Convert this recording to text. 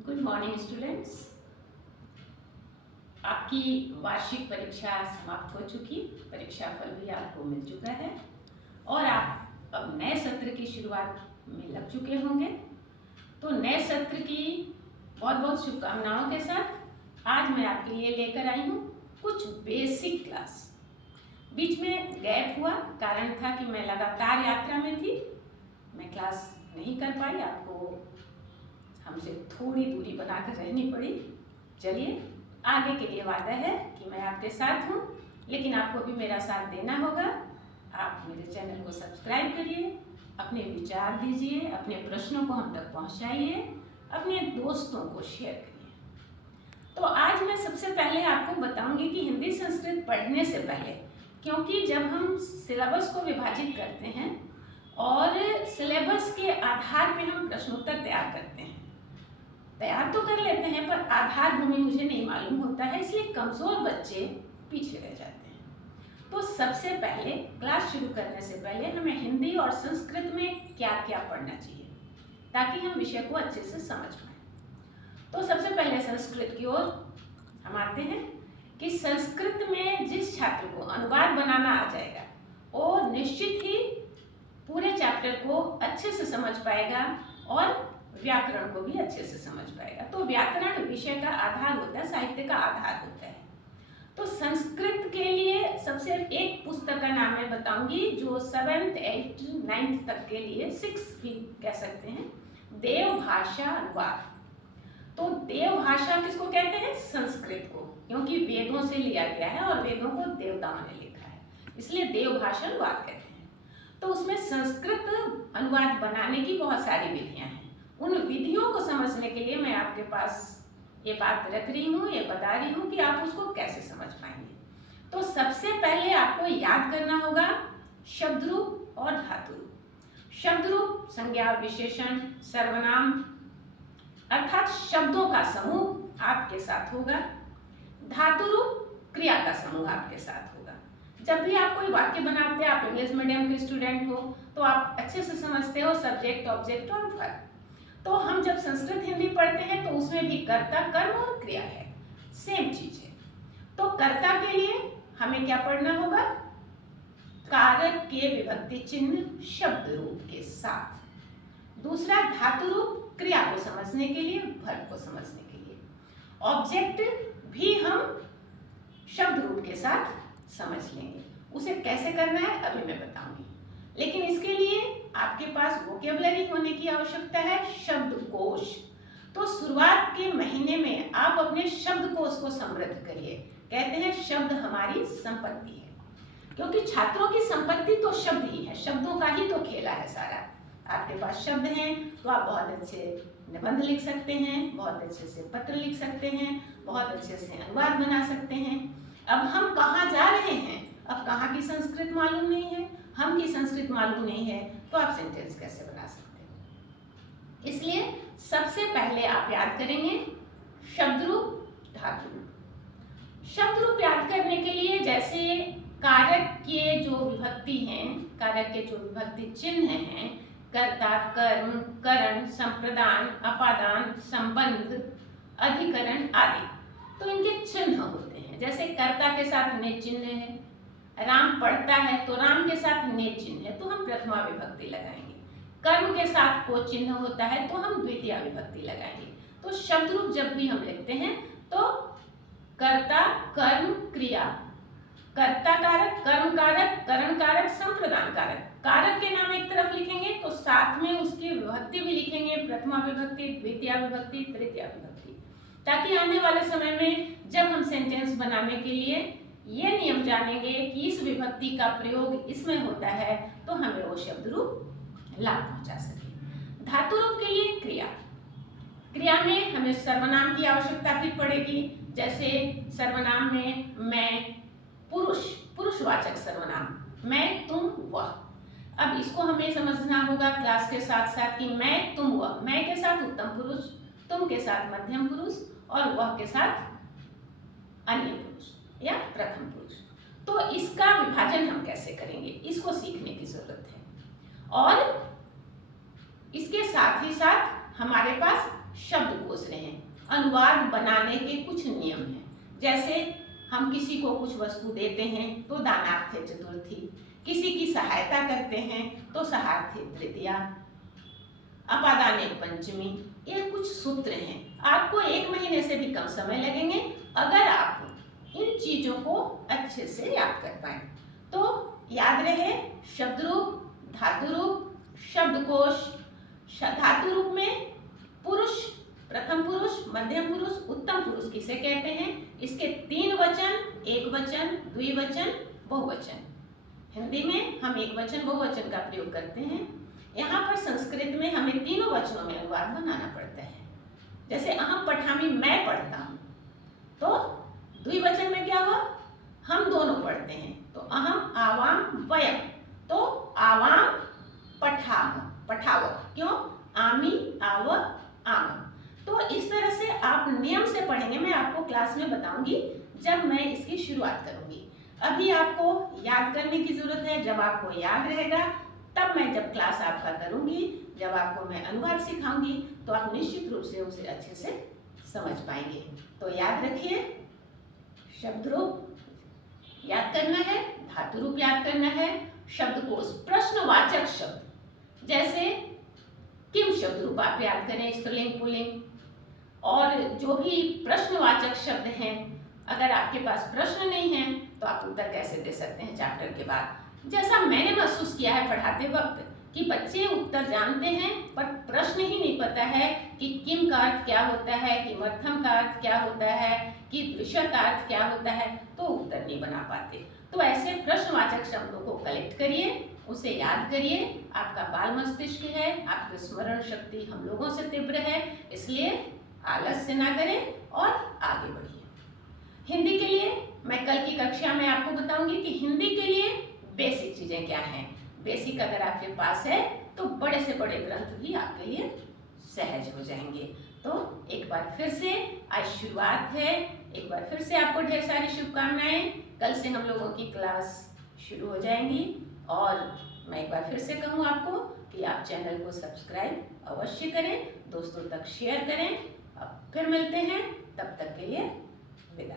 Good morning students. आपकी वार्षिक परीक्षा समाप्त हो चुकी, परीक्षा फल भी आपको मिल चुका है और आप अब नए सत्र की शुरुआत में लग चुके होंगे। तो नए सत्र की बहुत बहुत शुभकामनाओं के साथ आज मैं आपके लिए लेकर आई हूँ कुछ बेसिक क्लास। बीच में गैप हुआ, कारण था कि मैं लगातार यात्रा में थी, मैं क्लास नहीं कर पाई, आपको हमसे थोड़ी दूरी बनाकर रहनी पड़ी। चलिए, आगे के लिए वादा है कि मैं आपके साथ हूँ, लेकिन आपको भी मेरा साथ देना होगा। आप मेरे चैनल को सब्सक्राइब करिए, अपने विचार दीजिए, अपने प्रश्नों को हम तक पहुँचाइए, अपने दोस्तों को शेयर करिए। तो आज मैं सबसे पहले आपको बताऊंगी कि हिंदी संस्कृत पढ़ने से पहले, क्योंकि जब हम सिलेबस को विभाजित करते हैं और सिलेबस के आधार पे हम प्रश्नोत्तर तैयार करते हैं, तैयार तो कर लेते हैं पर आधार भूमि मुझे नहीं मालूम होता है, इसलिए कमजोर बच्चे पीछे रह जाते हैं। तो सबसे पहले क्लास शुरू करने से पहले हमें हिंदी और संस्कृत में क्या क्या पढ़ना चाहिए ताकि हम विषय को अच्छे से समझ पाए। तो सबसे पहले संस्कृत की ओर हम आते हैं कि संस्कृत में जिस छात्र को अनुवाद बनाना आ जाएगा वो निश्चित ही पूरे चैप्टर को अच्छे से समझ पाएगा और व्याकरण को भी अच्छे से समझ पाएगा। तो व्याकरण विषय का आधार होता है, साहित्य का आधार होता है। तो संस्कृत के लिए सबसे एक पुस्तक का नाम मैं बताऊंगी जो 7th 8th 9th तक के लिए, 6 भी कह सकते हैं, देवभाषा अनुवाद। तो देवभाषा किसको कहते हैं? संस्कृत को, क्योंकि वेदों से लिया गया है और वेदों को देवताओं ने लिखा है, इसलिए देवभाषा अनुवाद कहते हैं। तो उसमें संस्कृत अनुवाद बनाने की बहुत सारी विधियां हैं। उन विधियों को समझने के लिए मैं आपके पास ये बात रख रही हूँ, ये बता रही हूँ कि आप उसको कैसे समझ पाएंगे। तो सबसे पहले आपको याद करना होगा शब्द रूप और धातु रूप। शब्द रूप संज्ञा, विशेषण, सर्वनाम अर्थात शब्दों का समूह आपके साथ होगा। धातु रूप क्रिया का समूह आपके साथ होगा। जब भी आप कोई वाक्य बनाते हैं, आप इंग्लिश मीडियम के स्टूडेंट हो तो आप अच्छे से समझते हो सब्जेक्ट, ऑब्जेक्ट और वर्ब। तो हम जब संस्कृत हिंदी पढ़ते हैं तो उसमें भी कर्ता, कर्म और क्रिया है, सेम चीज है। तो कर्ता के लिए हमें क्या पढ़ना होगा? कारक के विभक्ति चिन्ह शब्द रूप के साथ। दूसरा धातु रूप क्रिया को समझने के लिए, वर्ब को समझने के लिए। ऑब्जेक्ट भी हम शब्द रूप के साथ समझ लेंगे। उसे कैसे करना है अभी मैं बताऊंगी, लेकिन इसके लिए आपके पास वोकेबलरी होने की आवश्यकता है, शब्दकोश। तो शुरुआत के महीने में आप अपने शब्दकोश को समृद्ध करिए। कहते हैं शब्द हमारी संपत्ति है, क्योंकि छात्रों की संपत्ति तो शब्द ही है, शब्दों का ही तो खेला है सारा। आपके पास शब्द हैं तो आप बहुत अच्छे निबंध लिख सकते हैं, बहुत अच्छे से पत्र लिख सकते हैं, बहुत अच्छे से अनुवाद बना सकते हैं। अब हम कहाँ जा रहे हैं? अब कहाँ की संस्कृत मालूम नहीं है, हम की संस्कृत मालूम नहीं है, तो आप सेंटेंस कैसे बना सकते हो? इसलिए सबसे पहले आप याद करेंगे शब्द रूप, धातु रूप। शब्द रूप याद करने के लिए जैसे कारक के जो विभक्ति हैं, कारक के जो विभक्ति चिन्ह हैं, कर्ता, कर्म, करण, संप्रदान, अपादान, संबंध, अधिकरण आदि, तो इनके चिन्ह होते हैं। जैसे कर्ता के साथ ने चिन्ह है, राम पढ़ता है तो राम के साथ ने चिन्ह है तो हम प्रथमा विभक्ति लगाएंगे। कर्म के साथ को चिन्ह होता है तो हम द्वितीय विभक्ति लगाएंगे। तो शब्द रूप जब भी हम लिखते हैं तो कर्ता, कर्म, क्रिया, कर्ता कारक, कर्म कारक, करण कारक, संप्रदान कारक। कारक के नाम एक तरफ लिखेंगे तो साथ में उसकी विभक्ति भी लिखेंगे, प्रथमा विभक्ति, द्वितीय विभक्ति, तृतीय विभक्ति, ताकि आने वाले समय में जब हम सेंटेंस बनाने के लिए ये नियम जानेंगे कि इस विभक्ति का प्रयोग इसमें होता है तो हमें वो शब्द रूप लाभ पहुंचा सके। धातु रूप के लिए क्रिया, क्रिया में हमें सर्वनाम की आवश्यकता भी पड़ेगी। जैसे सर्वनाम में मैं, पुरुष, पुरुषवाचक सर्वनाम, मैं, तुम, वह। अब इसको हमें समझना होगा क्लास के साथ साथ कि मैं, तुम, वह, मैं के साथ उत्तम पुरुष, तुम के साथ मध्यम पुरुष और वह के साथ अन्य पुरुष या प्रथम पुरुष। तो इसका विभाजन हम कैसे करेंगे, इसको सीखने की जरूरत है। और इसके साथ ही साथ हमारे पास शब्दकोश रहे। अनुवाद बनाने के कुछ नियम हैं, जैसे हम किसी को कुछ वस्तु देते हैं तो दानार्थे चतुर्थी, किसी की सहायता करते हैं तो सहार्थे तृतीया, अपादाने पंचमी। ये कुछ सूत्र हैं। आपको 1 महीने से भी कम समय लगेंगे अगर आप इन चीजों को अच्छे से याद कर पाए। तो याद रहे, शब्द रूप, धातु रूप, शब्दकोश। धातु रूप में पुरुष, प्रथम पुरुष, मध्यम पुरुष, उत्तम पुरुष किसे कहते हैं? इसके 3 वचन, एक वचन, द्विवचन, बहुवचन। हिंदी में हम एक वचन बहुवचन का प्रयोग करते हैं। यहाँ पर संस्कृत में हमें तीनों वचनों में अनुवाद बनाना पड़ता है। जैसे अहम पठामी, मैं पढ़ता हूँ, तो द्विवचन में क्या हुआ? हम दोनों पढ़ते हैं, तो अहम आवाम वयम, तो आवाम पठाम, पठाव। क्यों? आमी आव आम। तो इस तरह से आप नियम से पढ़ेंगे। मैं आपको क्लास में बताऊंगी जब मैं इसकी शुरुआत करूंगी। अभी आपको याद करने की जरूरत है। जब आपको याद रहेगा तब मैं जब क्लास आपका करूंगी, जब आपको मैं अनुवाद सिखाऊंगी, तो आप निश्चित रूप से उसे अच्छे से समझ पाएंगे। तो याद रखिए, शब्द रूप याद करना है, धातु रूप याद करना है, शब्दकोश, प्रश्नवाचक शब्द जैसे किम शब्द रूप आप याद करें, स्त्रीलिंग पुल्लिंग। और जो भी प्रश्नवाचक शब्द हैं, अगर आपके पास प्रश्न नहीं है तो आप उत्तर कैसे दे सकते हैं चैप्टर के बाद? जैसा मैंने महसूस किया है पढ़ाते वक्त कि बच्चे उत्तर जानते हैं पर प्रश्न ही नहीं पता है कि किम का अर्थ क्या होता है, कि मध्यम का अर्थ क्या होता है, कि दृश्य का अर्थ क्या होता है, तो उत्तर नहीं बना पाते। तो ऐसे प्रश्नवाचक शब्दों को कलेक्ट करिए, उसे याद करिए। आपका बाल मस्तिष्क है, आपकी स्मरण शक्ति हम लोगों से तीव्र है, इसलिए आलस्य ना करें और आगे बढ़िए। हिंदी के लिए मैं कल की कक्षा में आपको बताऊंगी कि हिंदी के लिए बेसिक चीजें क्या हैं। बेसिक अगर आपके पास है तो बड़े से बड़े ग्रंथ भी आपके लिए सहज हो जाएंगे। तो एक बार फिर से आज शुरुआत है, एक बार फिर से आपको ढेर सारी शुभकामनाएं। कल से हम लोगों की क्लास शुरू हो जाएंगी और मैं एक बार फिर से कहूँ आपको कि आप चैनल को सब्सक्राइब अवश्य करें, दोस्तों तक शेयर करें। अब फिर मिलते हैं, तब तक के लिए विदा।